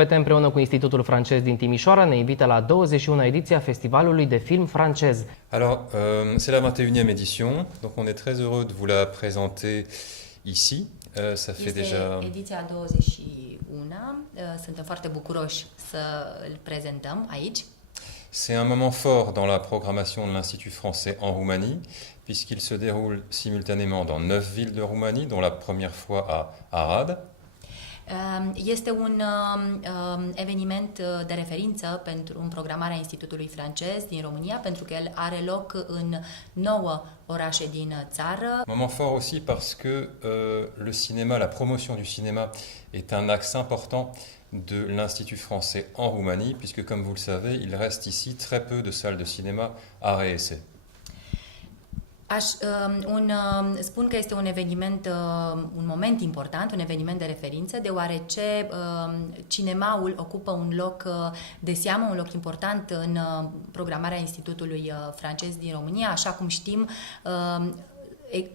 Fete împreună cu Institutul francez din Timișoara ne invită la 21-a ediție a Festivalului de Film francez. Alors, c'est la 21e édition, donc on est très heureux de vous la présenter ici. Ça fait déjà... ediția 21, suntem foarte bucuroși să îl prezentăm aici. C'est un moment fort dans la programmation de l'Institut français en Roumanie, puisqu'il se déroule simultanément dans 9 villes de Roumanie, dont la première fois à Arad. Este un eveniment de referință în programarea Institutului francez din România, pentru că el are loc în 9 orașe din țară. Moment fort aussi parce que le cinéma, la promotion du cinéma est un axe important de l'Institut français en Roumanie, puisque comme vous le savez, il reste ici très peu de salles de cinéma à réessai. Spun că este un eveniment, un moment important, un eveniment de referință, deoarece cinemaul ocupă un loc de seamă, un loc important în programarea Institutului francez din România. Așa cum știm,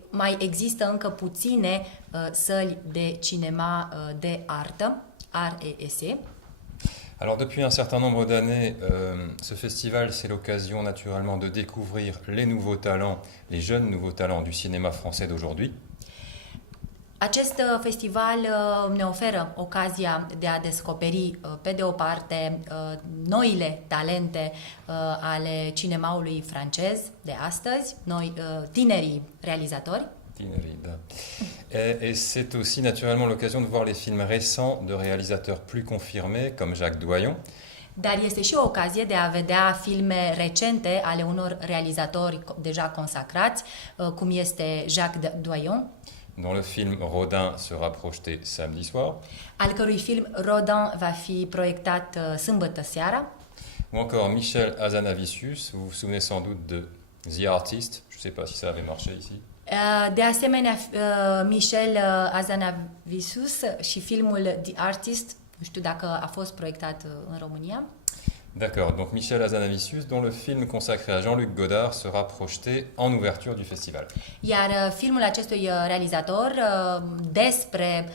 mai există încă puține săli de cinema de artă, art et essai. Alors depuis un certain nombre d'années, ce festival, c'est l'occasion naturellement de découvrir les nouveaux talents, les jeunes nouveaux talents du cinéma français d'aujourd'hui. Acest festival ne oferă ocazia de a descoperi, pe de o parte, noile talente ale cinemaului francez de astăzi, tinerii realizatori. Et c'est aussi naturellement l'occasion de voir les films récents de réalisateurs plus confirmés, comme Jacques Doyon. Dar este și o ocazie de a vedea filme recente ale unor realizatori deja consacrați, cum este Jacques Doyon, dont le film Rodin sera projeté samedi soir. Al cărui film Rodin va fi proiectat sâmbătă seara. Ou encore Michel Hazanavicius, vous vous souvenez sans doute de The Artist, je ne sais pas si ça avait marché ici. De asemenea, Michel Hazanavicius și filmul The Artist, nu știu dacă a fost proiectat în România. D'accord, donc Michel Hazanavicius, dont le film consacré à Jean-Luc Godard sera projeté en ouverture du festival. Iar filmul acestui realizator despre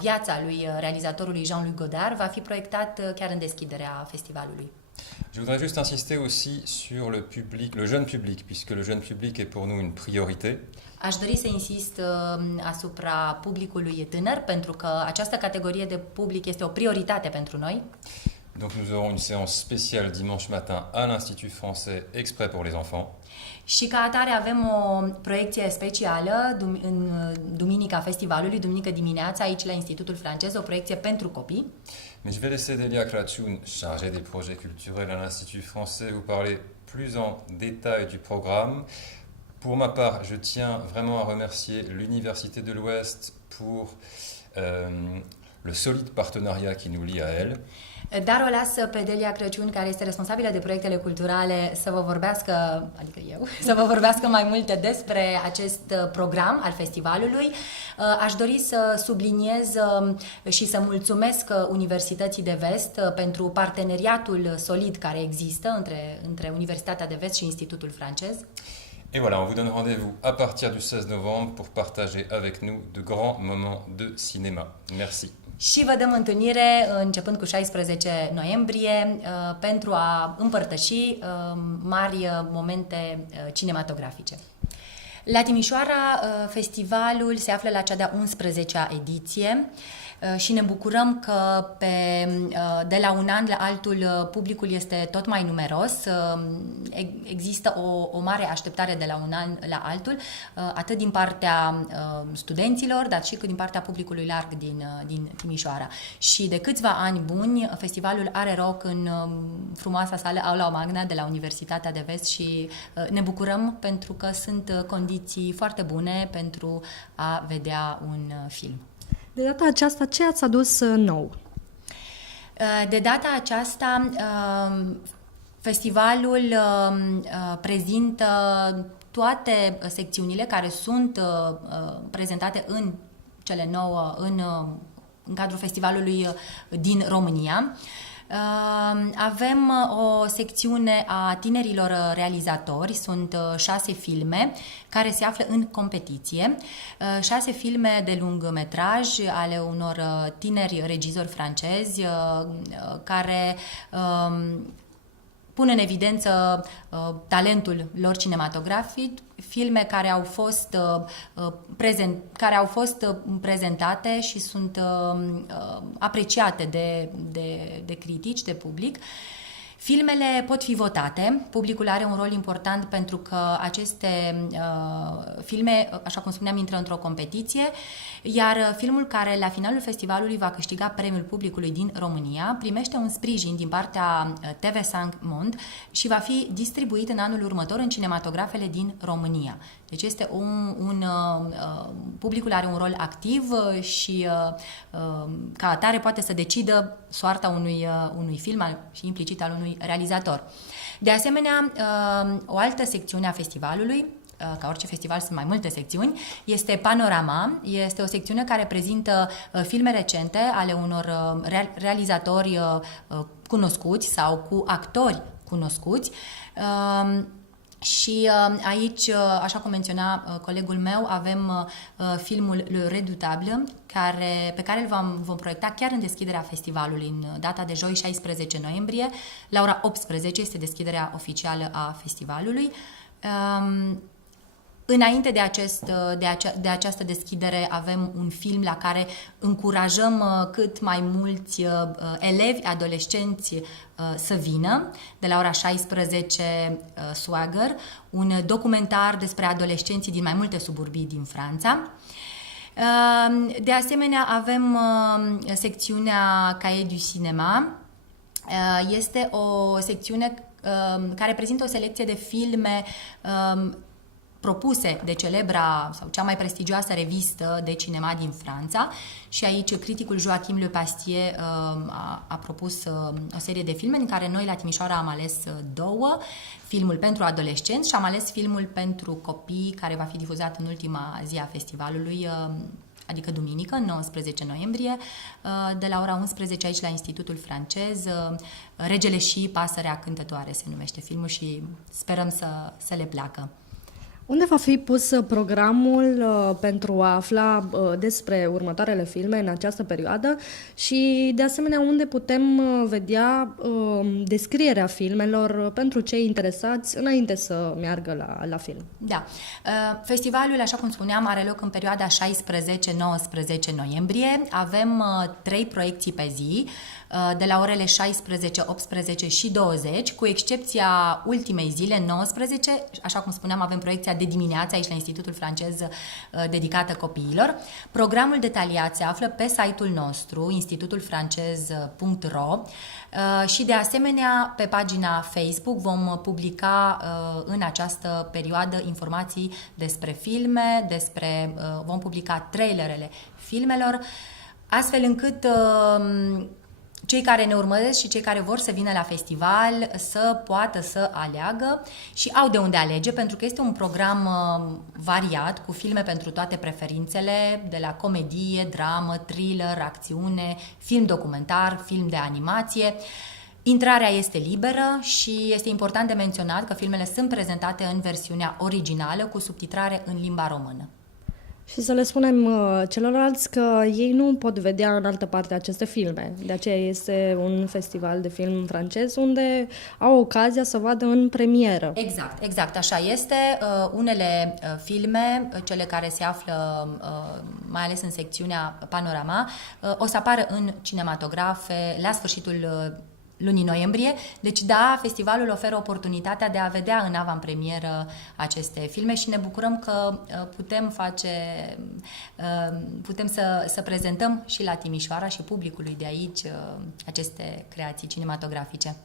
viața lui realizatorului Jean-Luc Godard va fi proiectat chiar în deschiderea festivalului. Je voudrais juste insister aussi sur le public, le jeune public, puisque le jeune public est pour nous une priorité. Aș dori să insist asupra publicului tânăr, pentru că această categorie de public este o prioritate pentru noi. Donc nous aurons une séance spéciale dimanche matin à l'Institut français exprès pour les enfants. Și ca atare avem o proiecție specială în duminica festivalului, duminică dimineața, aici la Institutul francez, o proiecție pentru copii. Mais je vais laisser Delia Crăciun, chargée des projets culturels à l'Institut français, vous parler plus en détail du programme. Pour ma part, je tiens vraiment à remercier l'Université de l'Ouest pour le solide partenariat qui nous lie à elle. Dar o las pe Delia Crăciun, care este responsabilă de proiectele culturale, să vă vorbească, adică eu, să vă vorbească mai multe despre acest program al festivalului. Aș dori să subliniez și să mulțumesc Universității de Vest pentru parteneriatul solid care există între Universitatea de Vest și Institutul francez. Et voilà, on vous donne rendez-vous à partir du 16 novembre pour partager avec nous de grands moments de cinéma. Merci. Și vă dăm întâlnire începând cu 16 noiembrie pentru a împărtăși mari momente cinematografice. La Timișoara, festivalul se află la cea de-a 11-a ediție și ne bucurăm că de la un an la altul publicul este tot mai numeros. Există o mare așteptare de la un an la altul, atât din partea studenților, dar și din partea publicului larg din Timișoara. Și de câțiva ani buni, festivalul are loc în frumoasa sală Aula Magna de la Universitatea de Vest și ne bucurăm pentru că sunt condiții foarte bune pentru a vedea un film. De data aceasta, ce ați adus nou? De data aceasta, festivalul prezintă toate secțiunile care sunt prezentate în cele 9 în cadrul festivalului din România. Avem o secțiune a tinerilor realizatori, sunt 6 filme care se află în competiție, 6 filme de lungmetraj ale unor tineri regizori francezi care pun în evidență talentul lor cinematografic, filme care au fost prezentate și sunt apreciate de critici, de public. Filmele pot fi votate, publicul are un rol important pentru că aceste filme, așa cum spuneam, intră într-o competiție, iar filmul care la finalul festivalului va câștiga premiul publicului din România primește un sprijin din partea TV5 Monde și va fi distribuit în anul următor în cinematografele din România. Deci este publicul are un rol activ și ca atare poate să decidă soarta unui film și implicit al unui realizator. De asemenea, o altă secțiune a festivalului, ca orice festival sunt mai multe secțiuni, este Panorama. Este o secțiune care prezintă filme recente ale unor realizatori cunoscuți sau cu actori cunoscuți. Și aici, așa cum menționa colegul meu, avem filmul Le Redoutable, pe care îl vom proiecta chiar în deschiderea festivalului, în data de joi 16 noiembrie, la ora 18 este deschiderea oficială a festivalului. Înainte de această deschidere avem un film la care încurajăm cât mai mulți elevi, adolescenți să vină, de la ora 16 Swagger, un documentar despre adolescenții din mai multe suburbii din Franța. De asemenea, avem secțiunea Cahiers du Cinéma. Este o secțiune care prezintă o selecție de filme propuse de celebra sau cea mai prestigioasă revistă de cinema din Franța și aici criticul Joachim Le Pastier a propus o serie de filme în care noi la Timișoara am ales 2, filmul pentru adolescenți și am ales filmul pentru copii care va fi difuzat în ultima zi a festivalului, adică duminică, 19 noiembrie, de la ora 11 aici la Institutul Francez. Regele și Pasărea Cântătoare se numește filmul și sperăm să le placă. Unde va fi pus programul pentru a afla despre următoarele filme în această perioadă și, de asemenea, unde putem vedea descrierea filmelor pentru cei interesați înainte să meargă la film? Da. Festivalul, așa cum spuneam, are loc în perioada 16-19 noiembrie. Avem 3 proiecții pe zi, de la orele 16, 18 și 20, cu excepția ultimei zile, 19, așa cum spuneam, avem proiecția de dimineață aici la Institutul Francez dedicată copiilor. Programul detaliat se află pe site-ul nostru, institutulfrancez.ro, și de asemenea pe pagina Facebook vom publica în această perioadă informații despre filme, vom publica trailerele filmelor, astfel încât cei care ne urmăresc și cei care vor să vină la festival să poată să aleagă și au de unde alege, pentru că este un program variat, cu filme pentru toate preferințele, de la comedie, dramă, thriller, acțiune, film documentar, film de animație. Intrarea este liberă și este important de menționat că filmele sunt prezentate în versiunea originală cu subtitrare în limba română. Și să le spunem celorlalți că ei nu pot vedea în altă parte aceste filme. De aceea este un festival de film francez unde au ocazia să vadă în premieră. Exact, așa este. Unele filme, cele care se află mai ales în secțiunea Panorama, o să apară în cinematografe la sfârșitul lunii noiembrie. Deci da, festivalul oferă oportunitatea de a vedea în avantpremieră aceste filme și ne bucurăm că putem să prezentăm și la Timișoara și publicului de aici aceste creații cinematografice.